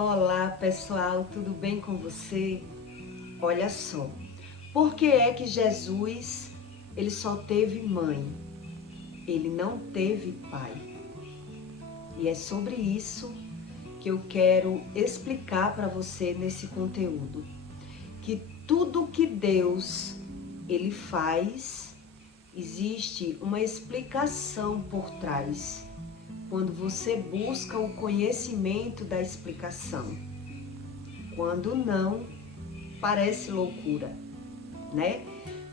Olá pessoal, tudo bem com você? Olha só, por que é que Jesus, ele só teve mãe? Ele não teve pai. E é sobre isso que eu quero explicar para você nesse conteúdo. Que tudo que Deus, ele faz, existe uma explicação por trás. Quando você busca o conhecimento da explicação. Quando não, parece loucura, né?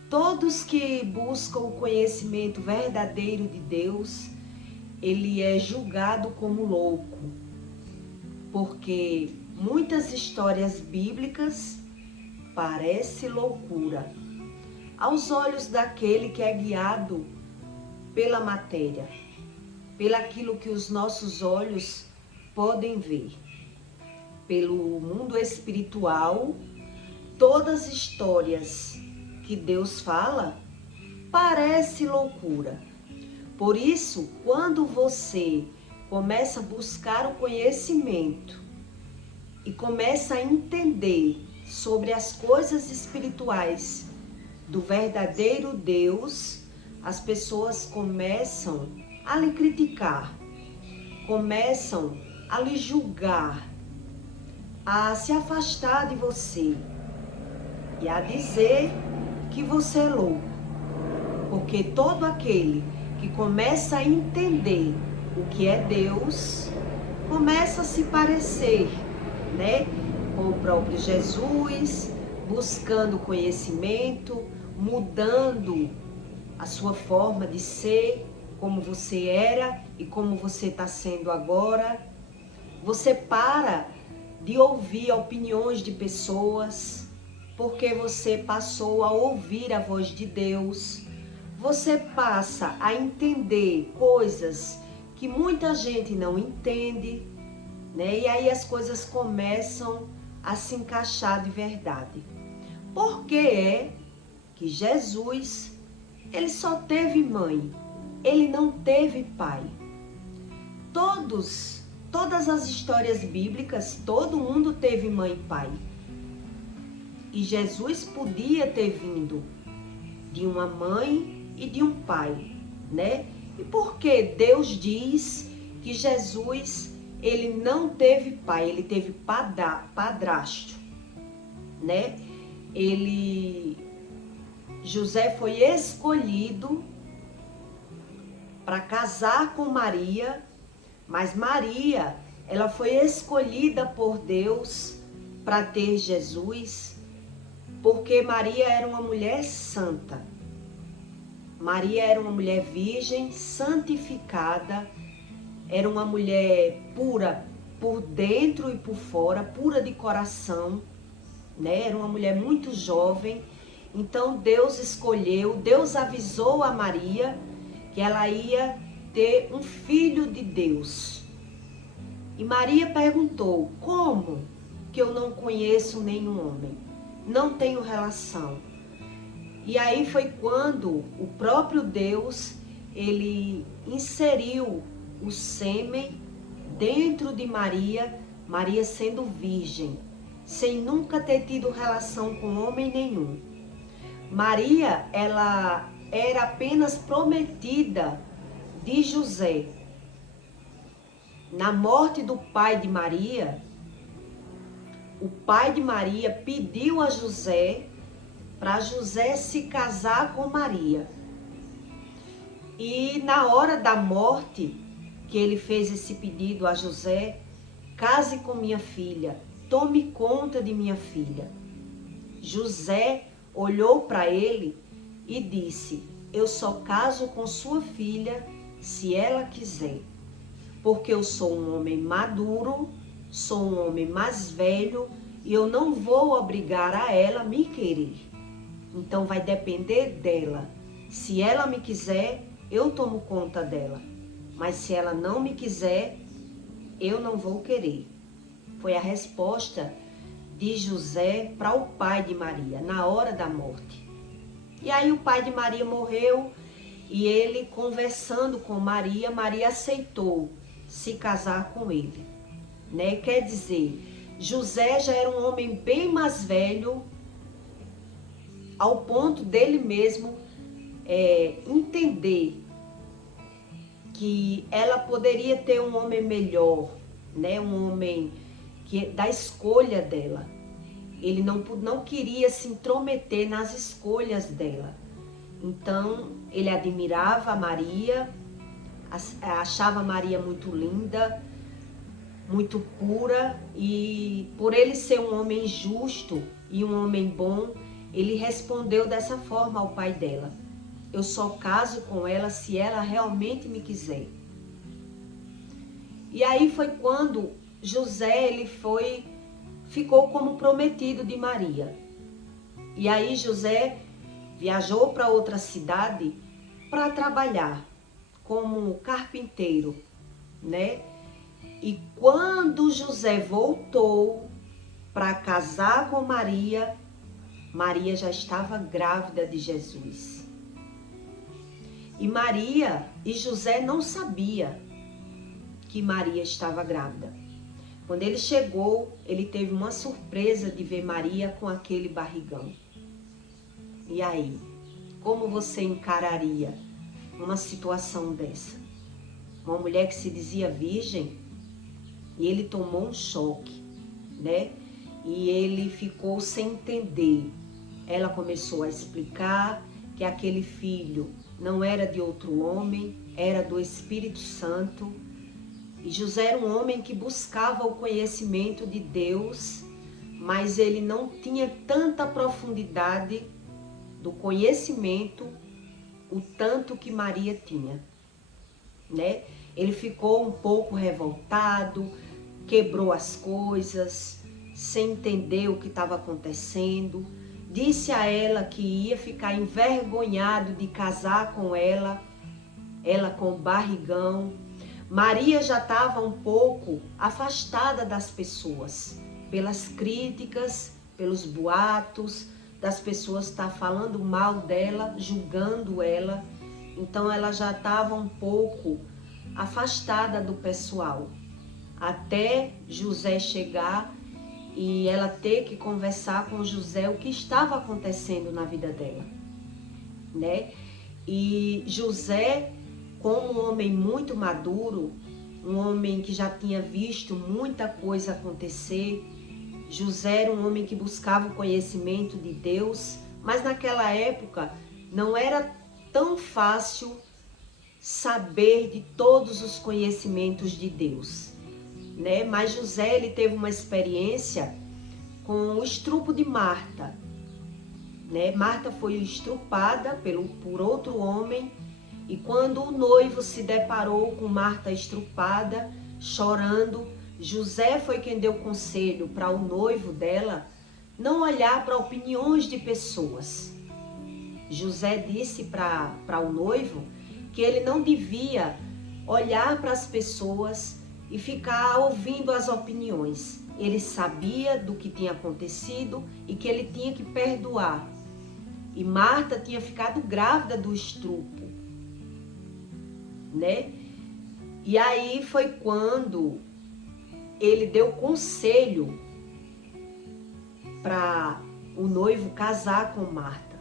Todos que buscam o conhecimento verdadeiro de Deus, ele é julgado como louco, porque muitas histórias bíblicas parecem loucura aos olhos daquele que é guiado pela matéria, pelaquilo que os nossos olhos podem ver. Pelo mundo espiritual, todas as histórias que Deus fala parece loucura. Por isso, quando você começa a buscar o conhecimento e começa a entender sobre as coisas espirituais do verdadeiro Deus, as pessoas começam a lhe criticar, começam a lhe julgar, a se afastar de você e a dizer que você é louco. Porque todo aquele que começa a entender o que é Deus, começa a se parecer, né, com o próprio Jesus, buscando conhecimento, mudando a sua forma de ser, como você era e como você está sendo agora. Você para de ouvir opiniões de pessoas, porque você passou a ouvir a voz de Deus. Você passa a entender coisas que muita gente não entende, né? E aí as coisas começam a se encaixar de verdade. Por que é que Jesus, ele só teve mãe? Ele não teve pai. Todas as histórias bíblicas, todo mundo teve mãe e pai. E Jesus podia ter vindo de uma mãe e de um pai, né? E por que Deus diz que Jesus, ele não teve pai, ele teve padrasto, né? José foi escolhido para casar com Maria, mas Maria, ela foi escolhida por Deus para ter Jesus, porque Maria era uma mulher santa. Maria era uma mulher virgem, santificada, era uma mulher pura por dentro e por fora, pura de coração, né? Era uma mulher muito jovem. Então Deus escolheu, Deus avisou a Maria que ela ia ter um filho de Deus. E Maria perguntou: como que eu não conheço nenhum homem? Não tenho relação. E aí foi quando o próprio Deus, ele inseriu o sêmen dentro de Maria, Maria sendo virgem, sem nunca ter tido relação com homem nenhum. Maria, ela era apenas prometida de José. Na morte do pai de Maria, o pai de Maria pediu a José para José se casar com Maria. E na hora da morte, que ele fez esse pedido a José: case com minha filha, tome conta de minha filha. José olhou para ele e disse: eu só caso com sua filha se ela quiser, porque eu sou um homem maduro, sou um homem mais velho e eu não vou obrigar a ela a me querer. Então vai depender dela. Se ela me quiser, eu tomo conta dela. Mas se ela não me quiser, eu não vou querer. Foi a resposta de José para o pai de Maria, na hora da morte. E aí o pai de Maria morreu e ele, conversando com Maria, Maria aceitou se casar com ele, né? Quer dizer, José já era um homem bem mais velho, ao ponto dele mesmo entender que ela poderia ter um homem melhor, né? Um homem da escolha dela. Ele não queria se intrometer nas escolhas dela. Então, ele admirava a Maria, achava a Maria muito linda, muito pura, e por ele ser um homem justo e um homem bom, ele respondeu dessa forma ao pai dela: eu só caso com ela se ela realmente me quiser. E aí foi quando José ficou como prometido de Maria. E aí José viajou para outra cidade para trabalhar como carpinteiro, né? E quando José voltou para casar com Maria, Maria já estava grávida de Jesus. E Maria e José não sabiam que Maria estava grávida. Quando ele chegou, ele teve uma surpresa de ver Maria com aquele barrigão. E aí, como você encararia uma situação dessa? Uma mulher que se dizia virgem, e ele tomou um choque, né? E ele ficou sem entender. Ela começou a explicar que aquele filho não era de outro homem, era do Espírito Santo. E José era um homem que buscava o conhecimento de Deus, mas ele não tinha tanta profundidade do conhecimento, o tanto que Maria tinha, né? Ele ficou um pouco revoltado, quebrou as coisas, sem entender o que estava acontecendo. Disse a ela que ia ficar envergonhado de casar com ela com barrigão. Maria já estava um pouco afastada das pessoas, pelas críticas, pelos boatos, das pessoas estar falando mal dela, julgando ela. Então ela já estava um pouco afastada do pessoal, até José chegar e ela ter que conversar com José o que estava acontecendo na vida dela, né? E José, como um homem muito maduro, um homem que já tinha visto muita coisa acontecer, José era um homem que buscava o conhecimento de Deus, mas naquela época não era tão fácil saber de todos os conhecimentos de Deus, né? Mas José, ele teve uma experiência com o estrupo de Marta, né? Marta foi estrupada por outro homem, e quando o noivo se deparou com Marta estrupada, chorando, José foi quem deu conselho para o noivo dela não olhar para opiniões de pessoas. José disse para o noivo que ele não devia olhar para as pessoas e ficar ouvindo as opiniões. Ele sabia do que tinha acontecido e que ele tinha que perdoar. E Marta tinha ficado grávida do estrupo, né? E aí foi quando ele deu conselho para o noivo casar com Marta.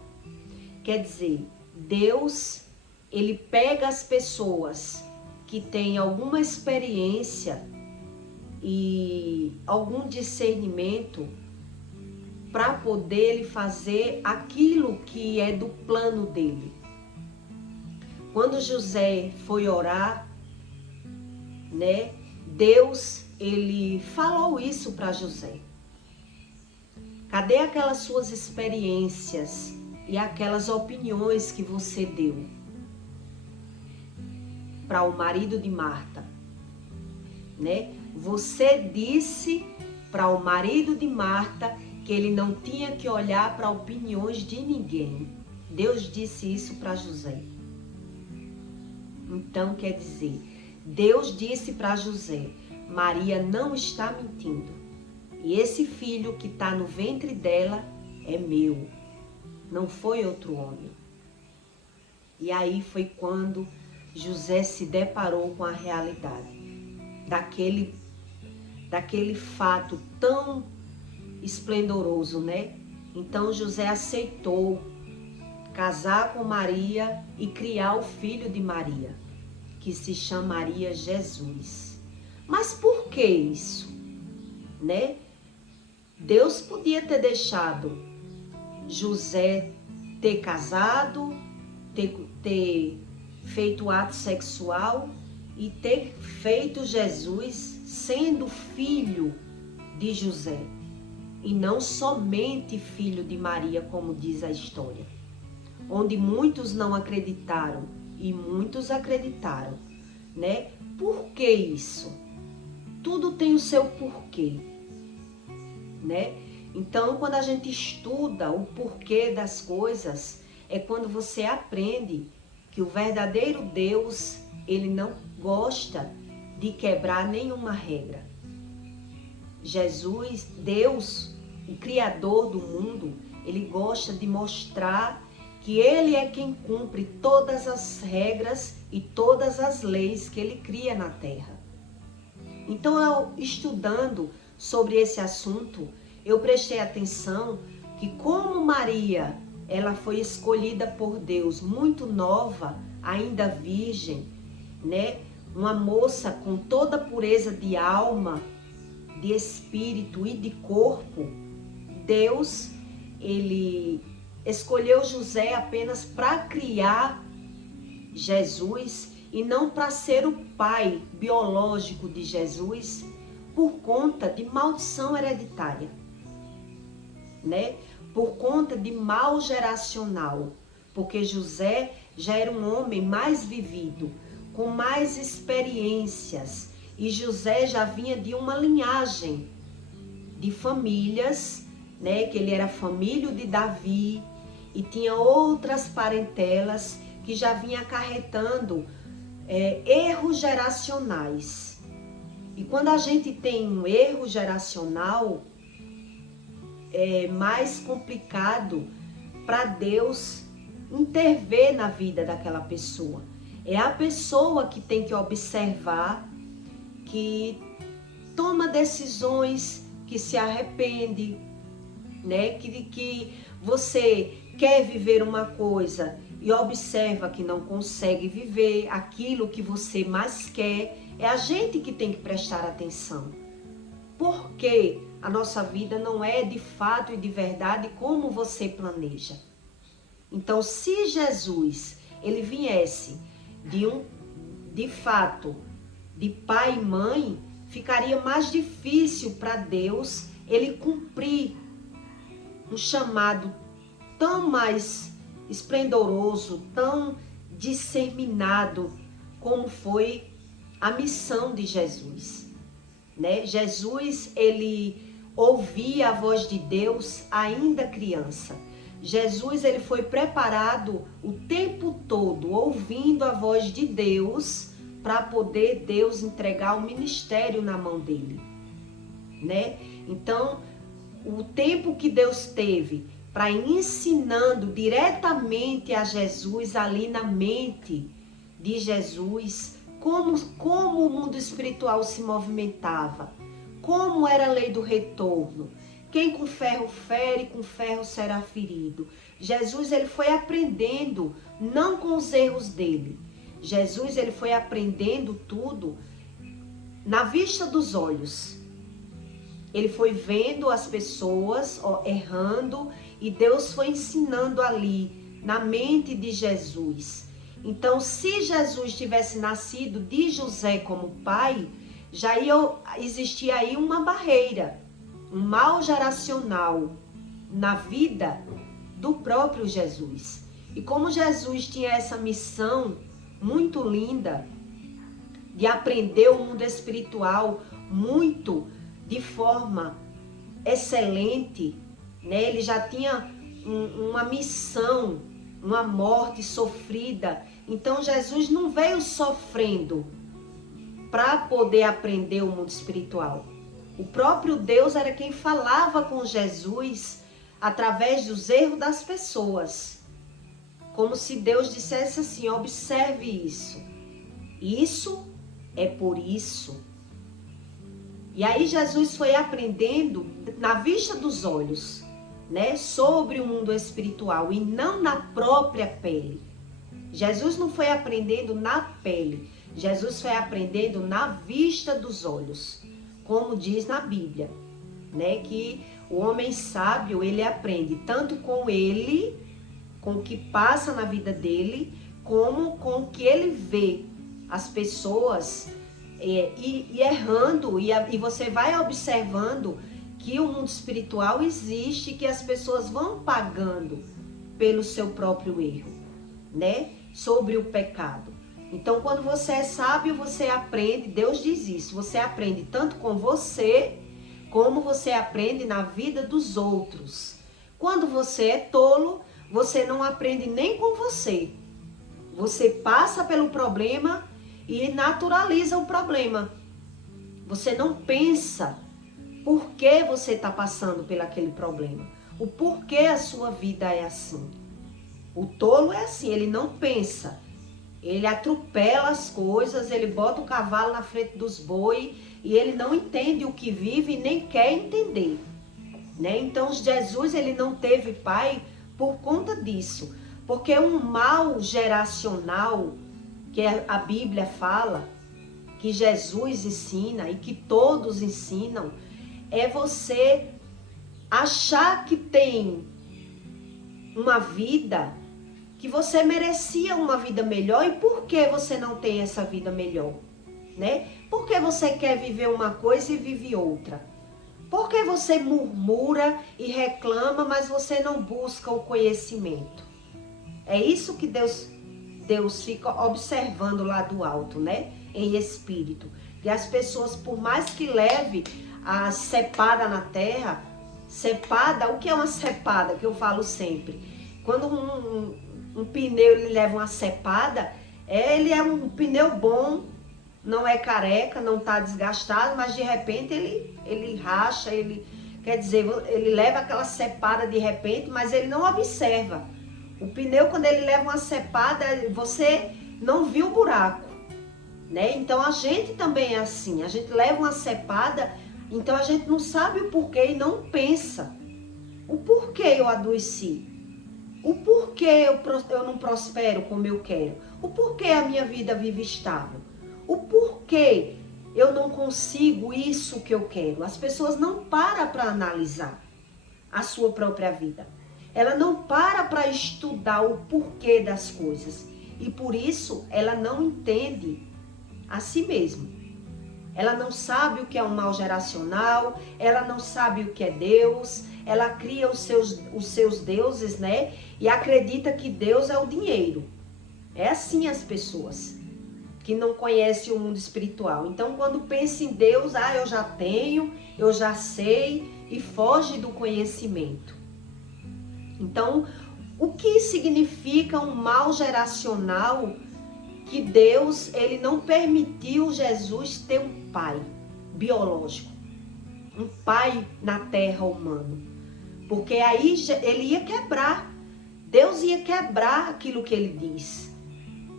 Quer dizer, Deus, ele pega as pessoas que têm alguma experiência e algum discernimento para poder ele fazer aquilo que é do plano dele. Quando José foi orar, né, Deus, ele falou isso para José. Cadê aquelas suas experiências e aquelas opiniões que você deu para o marido de Marta, né? Você disse para o marido de Marta que ele não tinha que olhar para opiniões de ninguém. Deus disse isso para José. Então, quer dizer, Deus disse para José: Maria não está mentindo. E esse filho que está no ventre dela é meu. Não foi outro homem. E aí foi quando José se deparou com a realidade daquele fato tão esplendoroso, né? Então José aceitou casar com Maria e criar o filho de Maria, que se chamaria Jesus. Mas por que isso, né? Deus podia ter deixado José ter casado, ter feito ato sexual e ter feito Jesus sendo filho de José e não somente filho de Maria, como diz a história, onde muitos não acreditaram e muitos acreditaram, né? Por que isso? Tudo tem o seu porquê, né? Então, quando a gente estuda o porquê das coisas, é quando você aprende que o verdadeiro Deus, ele não gosta de quebrar nenhuma regra. Jesus, Deus, o Criador do mundo, ele gosta de mostrar que ele é quem cumpre todas as regras e todas as leis que ele cria na terra. Então, eu estudando sobre esse assunto, eu prestei atenção que como Maria, ela foi escolhida por Deus muito nova, ainda virgem, né? Uma moça com toda a pureza de alma, de espírito e de corpo. Deus, ele escolheu José apenas para criar Jesus e não para ser o pai biológico de Jesus por conta de maldição hereditária, né? Por conta de mal geracional, porque José já era um homem mais vivido, com mais experiências, e José já vinha de uma linhagem de famílias, né? Que ele era família de Davi e tinha outras parentelas que já vinha acarretando erros geracionais. E quando a gente tem um erro geracional, é mais complicado para Deus intervir na vida daquela pessoa. É a pessoa que tem que observar, que toma decisões, que se arrepende, né? Que você quer viver uma coisa e observa que não consegue viver aquilo que você mais quer. É a gente que tem que prestar atenção. Porque a nossa vida não é de fato e de verdade como você planeja. Então, se Jesus, ele viesse de fato, de pai e mãe, ficaria mais difícil para Deus ele cumprir um chamado tão mais esplendoroso, tão disseminado como foi a missão de Jesus, né? Jesus, ele ouvia a voz de Deus ainda criança. Jesus, ele foi preparado o tempo todo ouvindo a voz de Deus para poder Deus entregar o ministério na mão dele, né? Então, o tempo que Deus teve para ensinando diretamente a Jesus ali na mente de Jesus, como o mundo espiritual se movimentava, como era a lei do retorno. Quem com ferro fere, com ferro será ferido. Jesus, ele foi aprendendo, não com os erros dele. Jesus, ele foi aprendendo tudo na vista dos olhos. Ele foi vendo as pessoas errando e Deus foi ensinando ali, na mente de Jesus. Então, se Jesus tivesse nascido de José como pai, já ia existir aí uma barreira, um mal geracional na vida do próprio Jesus. E como Jesus tinha essa missão muito linda de aprender o mundo espiritual muito de forma excelente, né? Ele já tinha uma missão, uma morte sofrida. Então Jesus não veio sofrendo para poder aprender o mundo espiritual. O próprio Deus era quem falava com Jesus através dos erros das pessoas. Como se Deus dissesse assim: observe isso. Isso é por isso. E aí Jesus foi aprendendo na vista dos olhos, né, sobre o mundo espiritual e não na própria pele. Jesus não foi aprendendo na pele, Jesus foi aprendendo na vista dos olhos, como diz na Bíblia, né, que o homem sábio, ele aprende tanto com ele, com o que passa na vida dele, como com o que ele vê as pessoas e errando, e você vai observando que o mundo espiritual existe, que as pessoas vão pagando pelo seu próprio erro, né? Sobre o pecado. Então, quando você é sábio, você aprende, Deus diz isso, você aprende tanto com você, como você aprende na vida dos outros. Quando você é tolo, você não aprende nem com você. Você passa pelo problema e naturaliza o problema. Você não pensa por que você está passando por aquele problema. O porquê a sua vida é assim. O tolo é assim, ele não pensa. Ele atropela as coisas, ele bota o cavalo na frente dos bois e ele não entende o que vive e nem quer entender, né? Então Jesus, ele não teve pai por conta disso. Porque um mal geracional que a Bíblia fala, que Jesus ensina e que todos ensinam, é você achar que tem uma vida, que você merecia uma vida melhor. E por que você não tem essa vida melhor, né? Por que você quer viver uma coisa e vive outra? Por que você murmura e reclama, mas você não busca o conhecimento? É isso que Deus fica observando lá do alto, né? Em espírito. E as pessoas, por mais que leve a cepada na terra, cepada, o que é uma cepada? Que eu falo sempre. Quando um pneu ele leva uma cepada, ele é um pneu bom, não é careca, não está desgastado, mas de repente ele racha, quer dizer, ele leva aquela cepada de repente, mas ele não observa. O pneu, quando ele leva uma cepada, você não viu o buraco, né? Então a gente também é assim, a gente leva uma cepada, então a gente não sabe o porquê e não pensa. O porquê eu adoeci? O porquê eu não prospero como eu quero? O porquê a minha vida vive estável? O porquê eu não consigo isso que eu quero? As pessoas não param para analisar a sua própria vida. Ela não para estudar o porquê das coisas. E por isso ela não entende a si mesma. Ela não sabe o que é um mal geracional, ela não sabe o que é Deus, ela cria os seus deuses, né? E acredita que Deus é o dinheiro. É assim as pessoas que não conhecem o mundo espiritual. Então, quando pensa em Deus, eu já tenho, eu já sei, e foge do conhecimento. Então, o que significa um mal geracional? Que Deus, ele não permitiu Jesus ter um pai biológico, um pai na terra humano, porque aí ele ia quebrar, Deus ia quebrar aquilo que ele diz.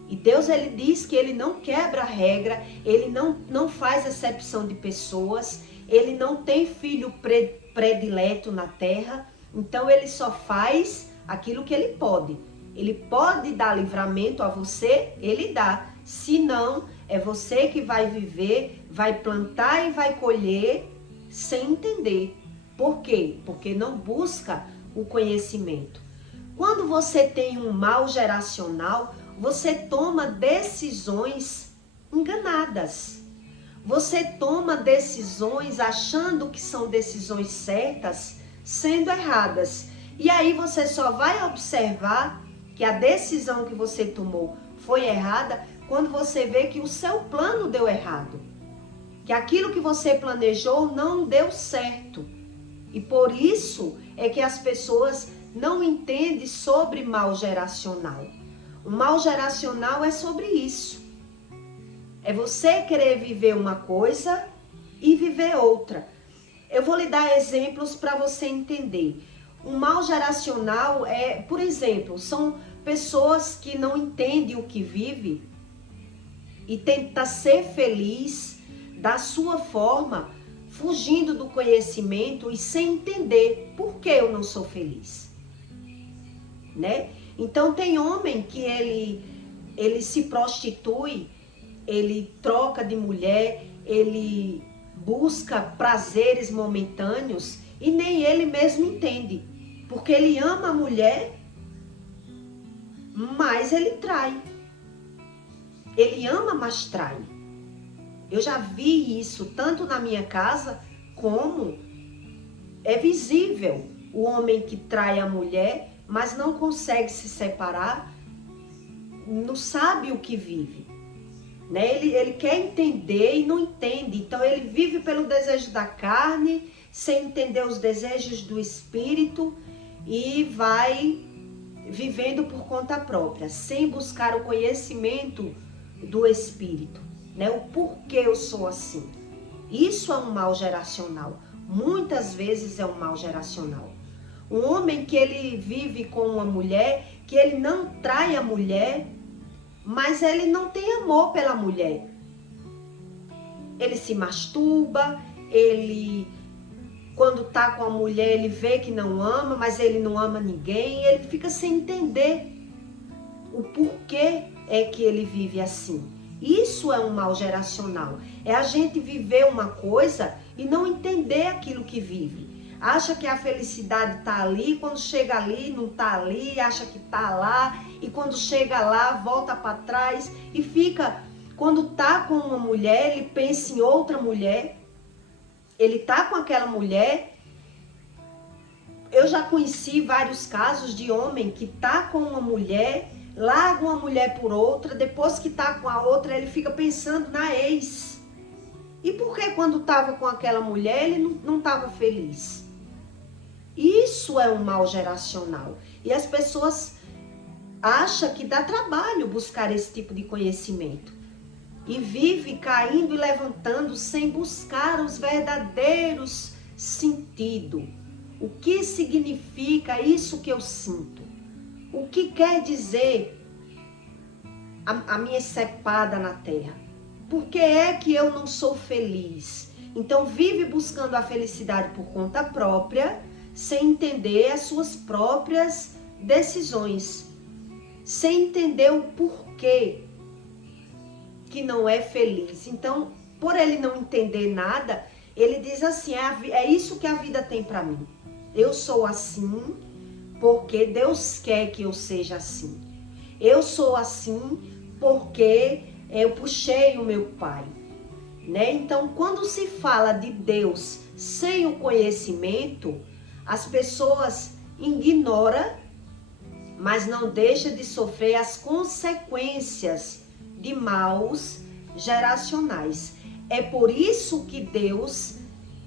E Deus, ele diz que ele não quebra a regra, ele não faz exceção de pessoas, ele não tem filho predileto na terra, então ele só faz aquilo que ele pode. Ele pode dar livramento a você, ele dá. Se não, é você que vai viver, vai plantar e vai colher sem entender. Por quê? Porque não busca o conhecimento. Quando você tem um mal geracional, você toma decisões enganadas. Você toma decisões achando que são decisões certas, sendo erradas. E aí você só vai observar que a decisão que você tomou foi errada quando você vê que o seu plano deu errado. Que aquilo que você planejou não deu certo. E por isso é que as pessoas não entendem sobre mal geracional. O mal geracional é sobre isso. É você querer viver uma coisa e viver outra. Eu vou lhe dar exemplos para você entender. O mal geracional é, por exemplo, são pessoas que não entendem o que vive e tentam ser feliz da sua forma, fugindo do conhecimento e sem entender por que eu não sou feliz, né? Então tem homem que ele se prostitui, ele troca de mulher, ele busca prazeres momentâneos e nem ele mesmo entende, porque ele ama a mulher, mas ele trai. Ele ama, mas trai. Eu já vi isso tanto na minha casa como é visível o homem que trai a mulher, mas não consegue se separar, não sabe o que vive, né? Ele quer entender e não entende, então ele vive pelo desejo da carne, sem entender os desejos do espírito e vai vivendo por conta própria, sem buscar o conhecimento do espírito, né? O porquê eu sou assim. Isso é um mal geracional, muitas vezes é um mal geracional. Um homem que ele vive com uma mulher, que ele não trai a mulher, mas ele não tem amor pela mulher. Ele se masturba, ele, quando tá com a mulher, ele vê que não ama, mas ele não ama ninguém, e ele fica sem entender o porquê é que ele vive assim. Isso é um mal geracional. É a gente viver uma coisa e não entender aquilo que vive. Acha que a felicidade tá ali, quando chega ali não tá ali, acha que tá lá, e quando chega lá volta para trás e fica, quando tá com uma mulher, ele pensa em outra mulher, ele tá com aquela mulher. Eu já conheci vários casos de homem que tá com uma mulher, larga uma mulher por outra, depois que tá com a outra, ele fica pensando na ex. E por que quando tava com aquela mulher, ele não tava feliz? Isso é um mal geracional. E as pessoas acham que dá trabalho buscar esse tipo de conhecimento. E vive caindo e levantando sem buscar os verdadeiros sentidos. O que significa isso que eu sinto? O que quer dizer a minha cepada na terra? Por que é que eu não sou feliz? Então vive buscando a felicidade por conta própria, sem entender as suas próprias decisões, sem entender o porquê que não é feliz. Então, por ele não entender nada, ele diz assim, é isso que a vida tem para mim. Eu sou assim porque Deus quer que eu seja assim. Eu sou assim porque eu puxei o meu pai, né? Então, quando se fala de Deus sem o conhecimento, as pessoas ignoram, mas não deixam de sofrer as consequências de maus geracionais. É por isso que Deus,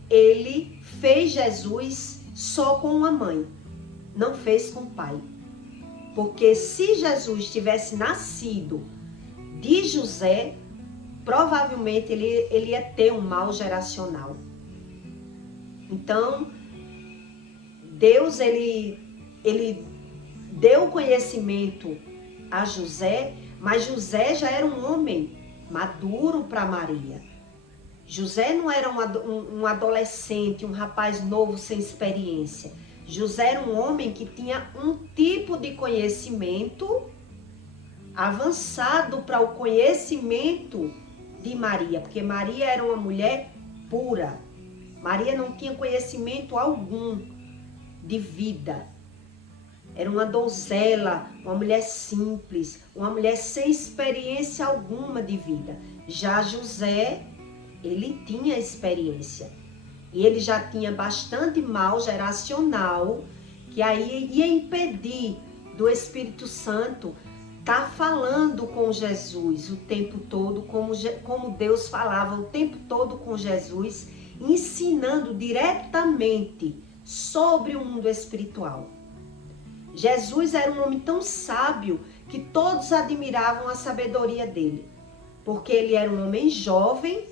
ele fez Jesus só com uma mãe, não fez com o pai. Porque se Jesus tivesse nascido de José, provavelmente ele ia ter um mal geracional. Então, Deus, ele deu conhecimento a José, mas José já era um homem maduro para Maria. José não era um adolescente, um rapaz novo sem experiência. José era um homem que tinha um tipo de conhecimento avançado para o conhecimento de Maria, porque Maria era uma mulher pura. Maria não tinha conhecimento algum de vida. Era uma donzela, uma mulher simples, uma mulher sem experiência alguma de vida. Já José, ele tinha experiência. E ele já tinha bastante mal geracional, que aí ia impedir do Espírito Santo estar falando com Jesus o tempo todo, como Deus falava o tempo todo com Jesus, ensinando diretamente sobre o mundo espiritual. Jesus era um homem tão sábio que todos admiravam a sabedoria dele, porque ele era um homem jovem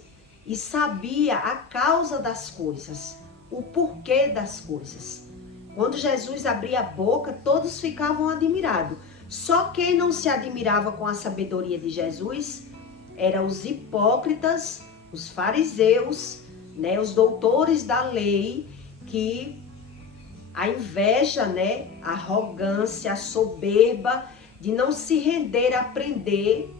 e sabia a causa das coisas, o porquê das coisas. Quando Jesus abria a boca, todos ficavam admirados. Só quem não se admirava com a sabedoria de Jesus eram os hipócritas, os fariseus, né? Os doutores da lei, que a inveja, né? A arrogância, a soberba de não se render a aprender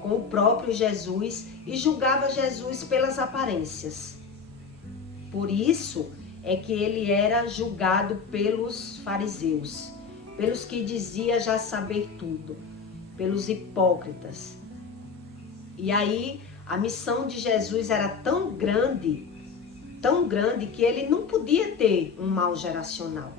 com o próprio Jesus e julgava Jesus pelas aparências. Por isso é que ele era julgado pelos fariseus, pelos que dizia já saber tudo, pelos hipócritas. E aí a missão de Jesus era tão grande que ele não podia ter um mal geracional,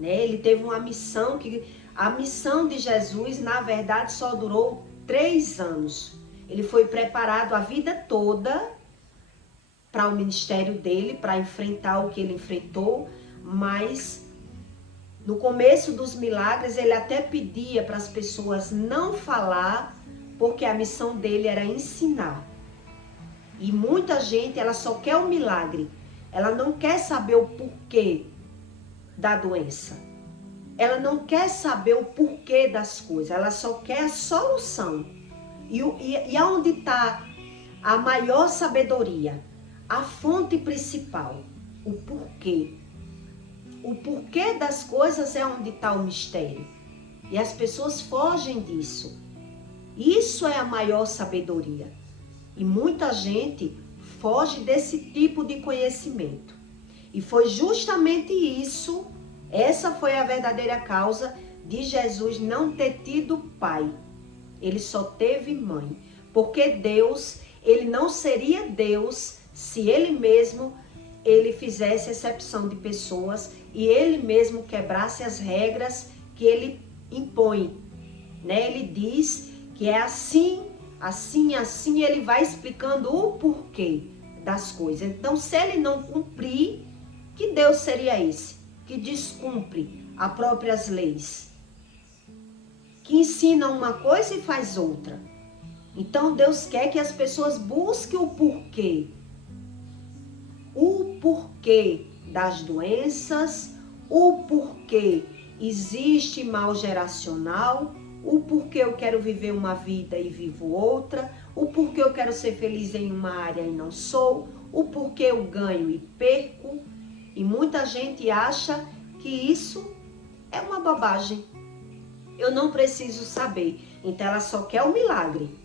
né? Ele teve uma missão que a missão de Jesus, na verdade, só durou 3 anos. Ele foi preparado a vida toda para o ministério dele, para enfrentar o que ele enfrentou, mas no começo dos milagres ele até pedia para as pessoas não falar, porque a missão dele era ensinar. E muita gente, ela só quer o milagre, ela não quer saber o porquê da doença, ela não quer saber o porquê das coisas, ela só quer a solução. E aonde está a maior sabedoria? A fonte principal, o porquê. O porquê das coisas é onde está o mistério. E as pessoas fogem disso. Isso é a maior sabedoria. E muita gente foge desse tipo de conhecimento. E foi justamente isso, essa foi a verdadeira causa de Jesus não ter tido pai. Ele só teve mãe. Porque Deus, ele não seria Deus se ele mesmo fizesse exceção de pessoas e ele mesmo quebrasse as regras que ele impõe, né? Ele diz que é assim, assim, assim, ele vai explicando o porquê das coisas. Então, se ele não cumprir, que Deus seria esse? Que descumpre as próprias leis, que ensina uma coisa e faz outra. Então, Deus quer que as pessoas busquem o porquê. O porquê das doenças, o porquê existe mal geracional, o porquê eu quero viver uma vida e vivo outra, o porquê eu quero ser feliz em uma área e não sou, o porquê eu ganho e perco. E muita gente acha que isso é uma bobagem. Eu não preciso saber. Então ela só quer o milagre.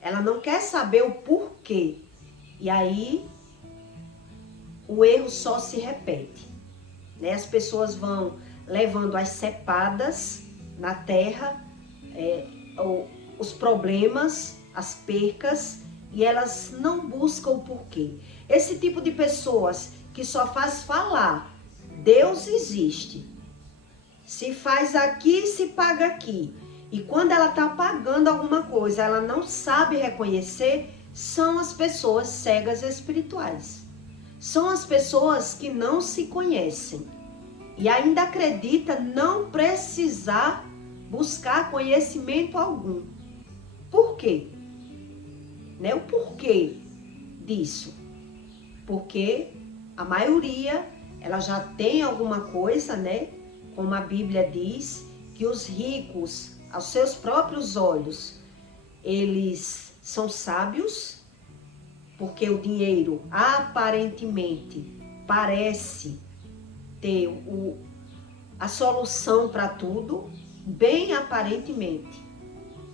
Ela não quer saber o porquê. E aí o erro só se repete, né? As pessoas vão levando as cepadas na terra, os problemas, as percas, e elas não buscam o porquê. Esse tipo de pessoas que só faz falar, Deus existe, se faz aqui, se paga aqui, e quando ela está pagando alguma coisa, ela não sabe reconhecer, são as pessoas cegas espirituais. São as pessoas que não se conhecem e ainda acredita não precisar buscar conhecimento algum. Por quê? Né? O porquê disso? Porque a maioria, ela já tem alguma coisa, né? Como a Bíblia diz, que os ricos, aos seus próprios olhos, eles são sábios, porque o dinheiro aparentemente parece ter a solução para tudo, bem aparentemente,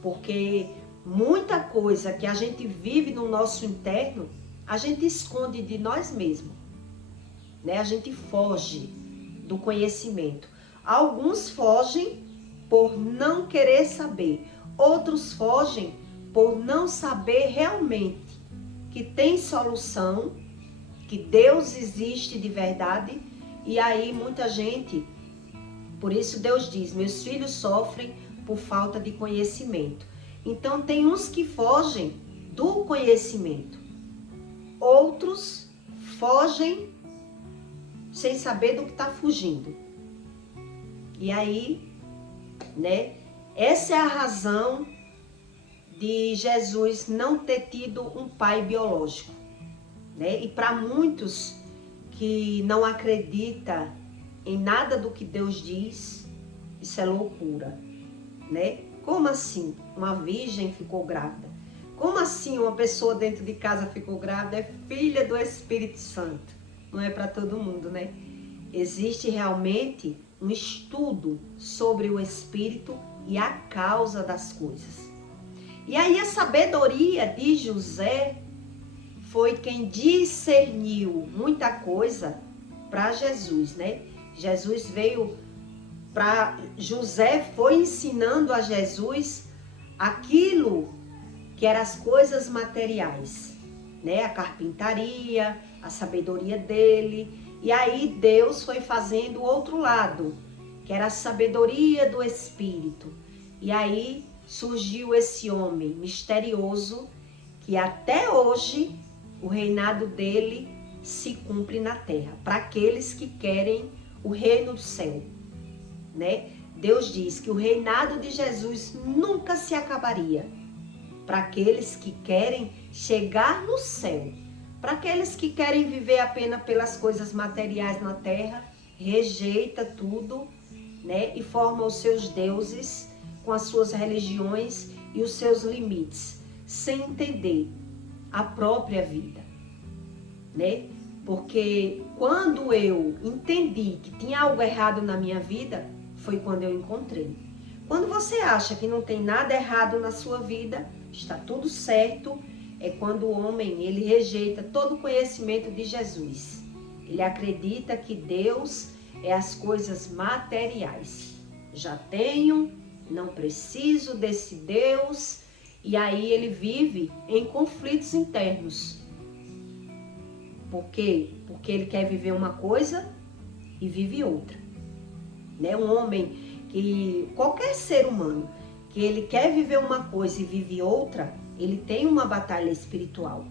porque muita coisa que a gente vive no nosso interno, a gente esconde de nós mesmos, né? A gente foge do conhecimento. Alguns fogem por não querer saber, outros fogem por não saber realmente que tem solução, que Deus existe de verdade. E aí muita gente, por isso Deus diz, meus filhos sofrem por falta de conhecimento. Então tem uns que fogem do conhecimento, outros fogem sem saber do que está fugindo. E aí, né, essa é a razão de Jesus não ter tido um pai biológico, né? E para muitos que não acreditam em nada do que Deus diz, isso é loucura, né? Como assim? Uma virgem ficou grávida? Como assim uma pessoa dentro de casa ficou grávida? É filha do Espírito Santo. Não é para todo mundo, né? Existe realmente um estudo sobre o Espírito e a causa das coisas. E aí a sabedoria de José foi quem discerniu muita coisa para Jesus, né? Jesus veio para José, foi ensinando a Jesus aquilo que eram as coisas materiais, né? A carpintaria, a sabedoria dele. E aí Deus foi fazendo o outro lado, que era a sabedoria do Espírito. E aí surgiu esse homem misterioso que até hoje o reinado dele se cumpre na terra, para aqueles que querem o reino do céu, né? Deus diz que o reinado de Jesus nunca se acabaria, para aqueles que querem chegar no céu. Para aqueles que querem viver apenas pelas coisas materiais na terra, rejeita tudo, né? E forma os seus deuses com as suas religiões e os seus limites, sem entender a própria vida, né? Porque quando eu entendi que tinha algo errado na minha vida, foi quando eu encontrei. Quando você acha que não tem nada errado na sua vida, está tudo certo, é quando o homem, ele rejeita todo o conhecimento de Jesus. Ele acredita que Deus é as coisas materiais. Já tenho, não preciso desse Deus, e aí ele vive em conflitos internos. Por quê? Porque ele quer viver uma coisa e vive outra. Né? Um homem que, qualquer ser humano, que ele quer viver uma coisa e vive outra, ele tem uma batalha espiritual,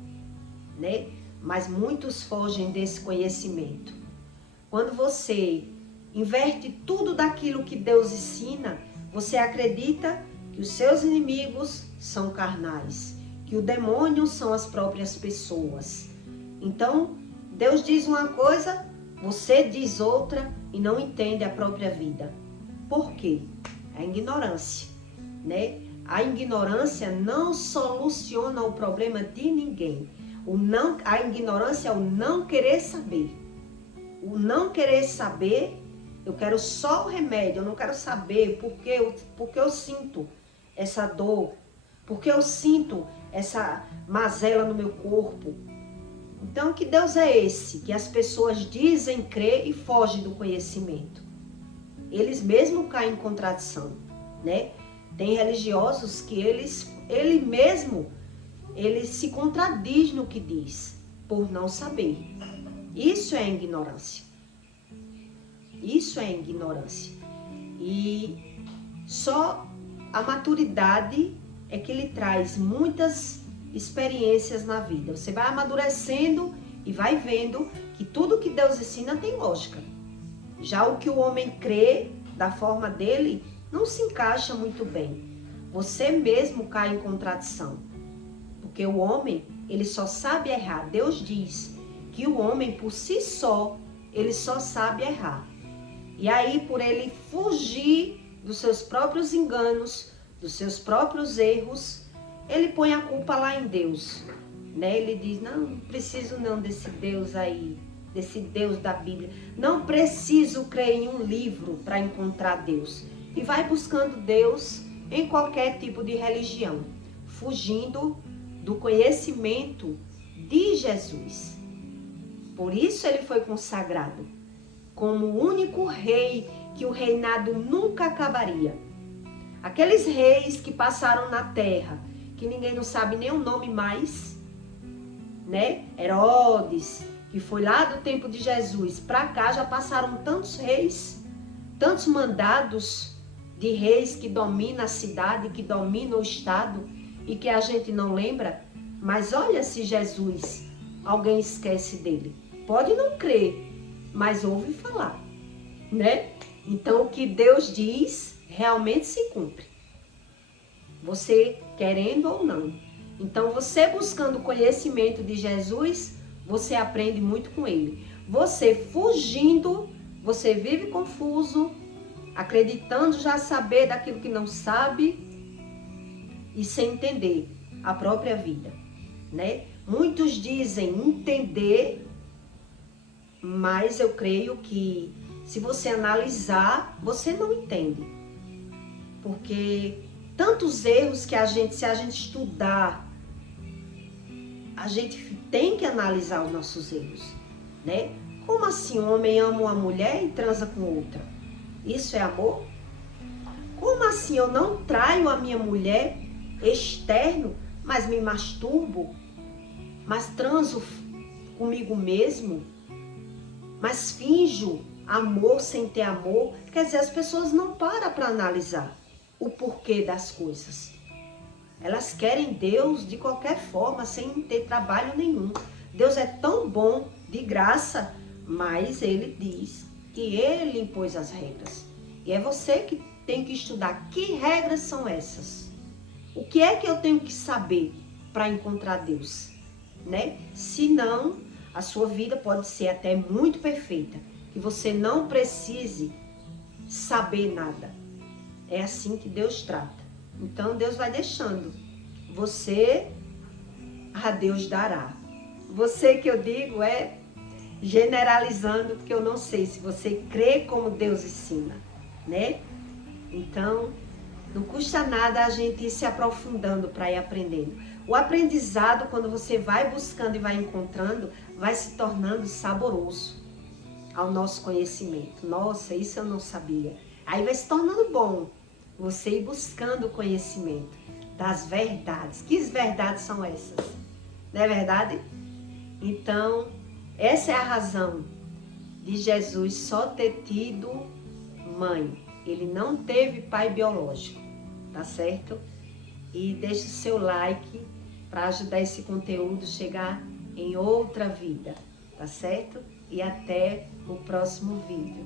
né? Mas muitos fogem desse conhecimento. Quando você inverte tudo daquilo que Deus ensina, você acredita que os seus inimigos são carnais, que o demônio são as próprias pessoas. Então, Deus diz uma coisa, você diz outra e não entende a própria vida. Por quê? A ignorância, né? A ignorância não soluciona o problema de ninguém. A ignorância é o não querer saber. O não querer saber, eu quero só o remédio, eu não quero saber porque eu sinto essa dor, porque eu sinto essa mazela no meu corpo. Então, que Deus é esse? Que as pessoas dizem crer e fogem do conhecimento. Eles mesmo caem em contradição, né? Tem religiosos que ele se contradiz no que diz, por não saber. Isso é ignorância. Isso é ignorância. E só a maturidade é que lhe traz muitas experiências na vida. Você vai amadurecendo e vai vendo que tudo que Deus ensina tem lógica. Já o que o homem crê da forma dele não se encaixa muito bem. Você mesmo cai em contradição. Porque o homem, ele só sabe errar. Deus diz que o homem, por si só, ele só sabe errar. E aí, por ele fugir dos seus próprios enganos, dos seus próprios erros, ele põe a culpa lá em Deus. Né? Ele diz, não preciso não desse Deus aí, desse Deus da Bíblia. Não preciso crer em um livro para encontrar Deus. E vai buscando Deus em qualquer tipo de religião, fugindo do conhecimento de Jesus. Por isso ele foi consagrado como o único rei que o reinado nunca acabaria. Aqueles reis que passaram na terra, que ninguém não sabe nem o nome mais, né? Herodes, que foi lá do tempo de Jesus para cá, já passaram tantos reis, tantos mandados de reis que dominam a cidade, que dominam o estado e que a gente não lembra. Mas olha se Jesus, alguém esquece dele. Pode não crer, mas ouve falar, né? Então o que Deus diz realmente se cumpre. Você querendo ou não. Então você buscando o conhecimento de Jesus, você aprende muito com ele. Você fugindo, você vive confuso, acreditando já saber daquilo que não sabe e sem entender a própria vida, né? Muitos dizem entender, mas eu creio que se você analisar, você não entende. Porque tantos erros que se a gente estudar, a gente tem que analisar os nossos erros, né? Como assim um homem ama uma mulher e transa com outra? Isso é amor? Como assim eu não traio a minha mulher externo, mas me masturbo, mas transo comigo mesmo, mas finjo amor sem ter amor? Quer dizer, as pessoas não param para analisar o porquê das coisas. Elas querem Deus de qualquer forma, sem ter trabalho nenhum. Deus é tão bom, de graça, mas Ele diz que Ele impôs as regras. E é você que tem que estudar que regras são essas. O que é que eu tenho que saber para encontrar Deus, né? Senão, a sua vida pode ser até muito perfeita, que você não precise saber nada. É assim que Deus trata. Então, Deus vai deixando. Você, a Deus dará. Você que eu digo é generalizando, porque eu não sei se você crê como Deus ensina, né? Então, não custa nada a gente ir se aprofundando para ir aprendendo. O aprendizado, quando você vai buscando e vai encontrando, vai se tornando saboroso ao nosso conhecimento. Nossa, isso eu não sabia. Aí vai se tornando bom você ir buscando o conhecimento das verdades. Que verdades são essas? Não é verdade? Então, essa é a razão de Jesus só ter tido mãe. Ele não teve pai biológico, tá certo? E deixe o seu like para ajudar esse conteúdo a chegar em outra vida, tá certo? E até o próximo vídeo.